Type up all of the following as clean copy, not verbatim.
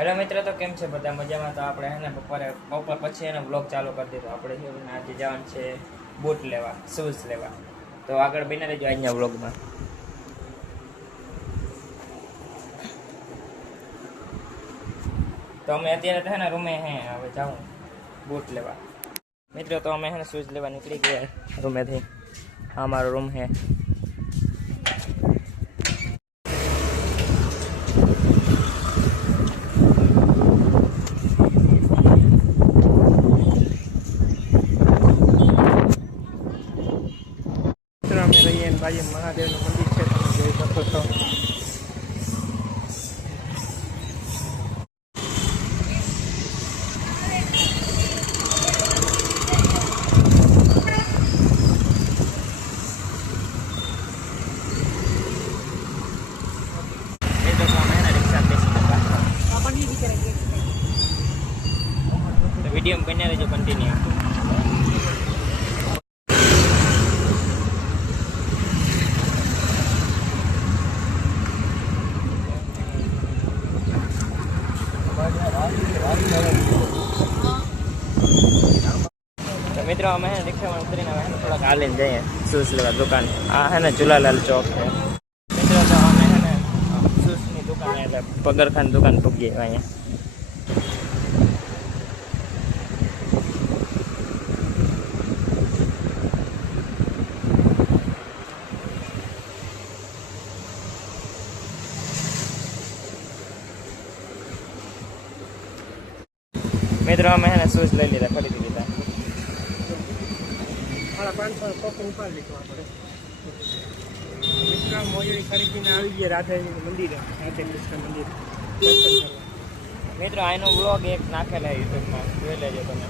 Hello મિત્રો, તો કેમ છે બધા? મજામાં? તો આપણે હે ને બપોર પછી એને વ્લોગ ચાલુ કરી દીધો. આપણે આજે જવાનું છે બૂટ લેવા, શૂઝ લેવા. તો આગળ બને રહેજો આજના વ્લોગમાં. તો અમે અત્યારે તો હે ને રૂમે હવે જાઉં બૂટ લેવા. મિત્રો, તો અમે હે ને શૂઝ લેવા નીકળી ગયા રૂમેથી. આ મારો રૂમ હે. અમે રહીએ બાજુ મહાદેવનું મંદિર છે, તમે જોઈ શકો છો. વિડીયો બન્યા રહેજો કન્ટિન્યુ. તો મિત્રો, અમે રિક્ષામાં ઉતરીને હવે થોડાક હાલીને જઈએ શૂઝ લેવા દુકાન. આ હે ને ઝુલાલાલ ચોક છે. મિત્રો, તો અમે હે ને શૂઝની દુકાન એટલે પગરખાન દુકાન પૂગીએ અહીંયા. મિત્રો, અમે હે ને શૂઝ લઈ લીધા, ખરીદી લીધા. 500 ટોકન ઉપાડી લીધું આપણે. મિત્રો, મોજડી ખરીદીને આવી ગયા રાધાજી મંદિરે, રાધે કૃષ્ણ મંદિર દર્શન કરવા. મિત્રો, આનો વ્લોગ એક નાખેલા યુટ્યુબમાં, જોઈ લેજો તમે.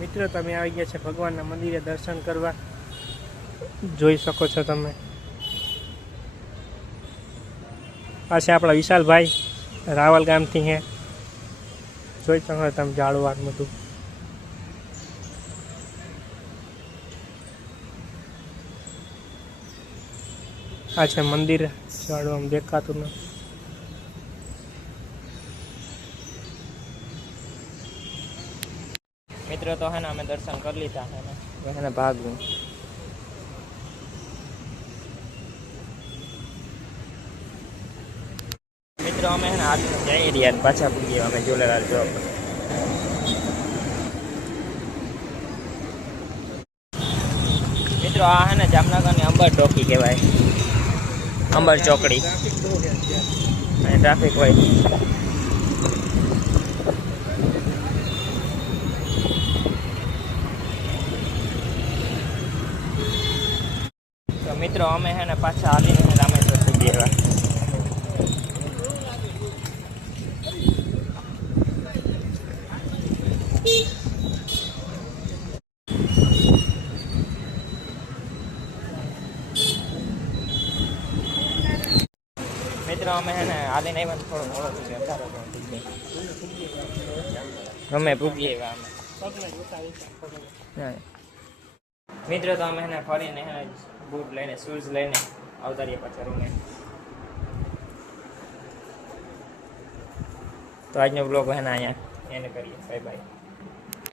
મિત્રો, તમે આવી ગયા છે ભગવાનના મંદિરે દર્શન કરવા, જોઈ શકો છો તમે. આ છે આપણા વિશાલભાઈ, રાવલ ગામથી હે. જોઈ શકો તમે ઝાડવા બધું. આ છે મંદિર, ઝાડવા દેખાતું નથી. મિત્રો, તો હે ને અમે દર્શન કરી લીધા હે ને ભાગવું. મિત્રો, અમે હે ને હાથ જઈ રહ્યા પાછા પૂગીએ અમે ઝુલેલાલ ચોક. મિત્રો, આ હે ને જામનગરની અંબર ચોકી કહેવાય, અંબર ચોકડી. અને ટ્રાફિક હોય. મિત્રો, અમે હે ને પાછા આવીને રામેશ્વર પૂગી એવા. મિત્રો, અમે હે ને આવીને આવ્યા થોડો મોડો થઈ ગયો. અમે પૂગી એવા અમે. મિત્રો, તો અમે હે ને ફરીને હે ને બૂટ લઈને શૂઝ લઈને આવતા રહીએ પાછા રૂમે. તો આજનો બ્લોગ હે ને અહીંયા એને કરીએ. Bye bye.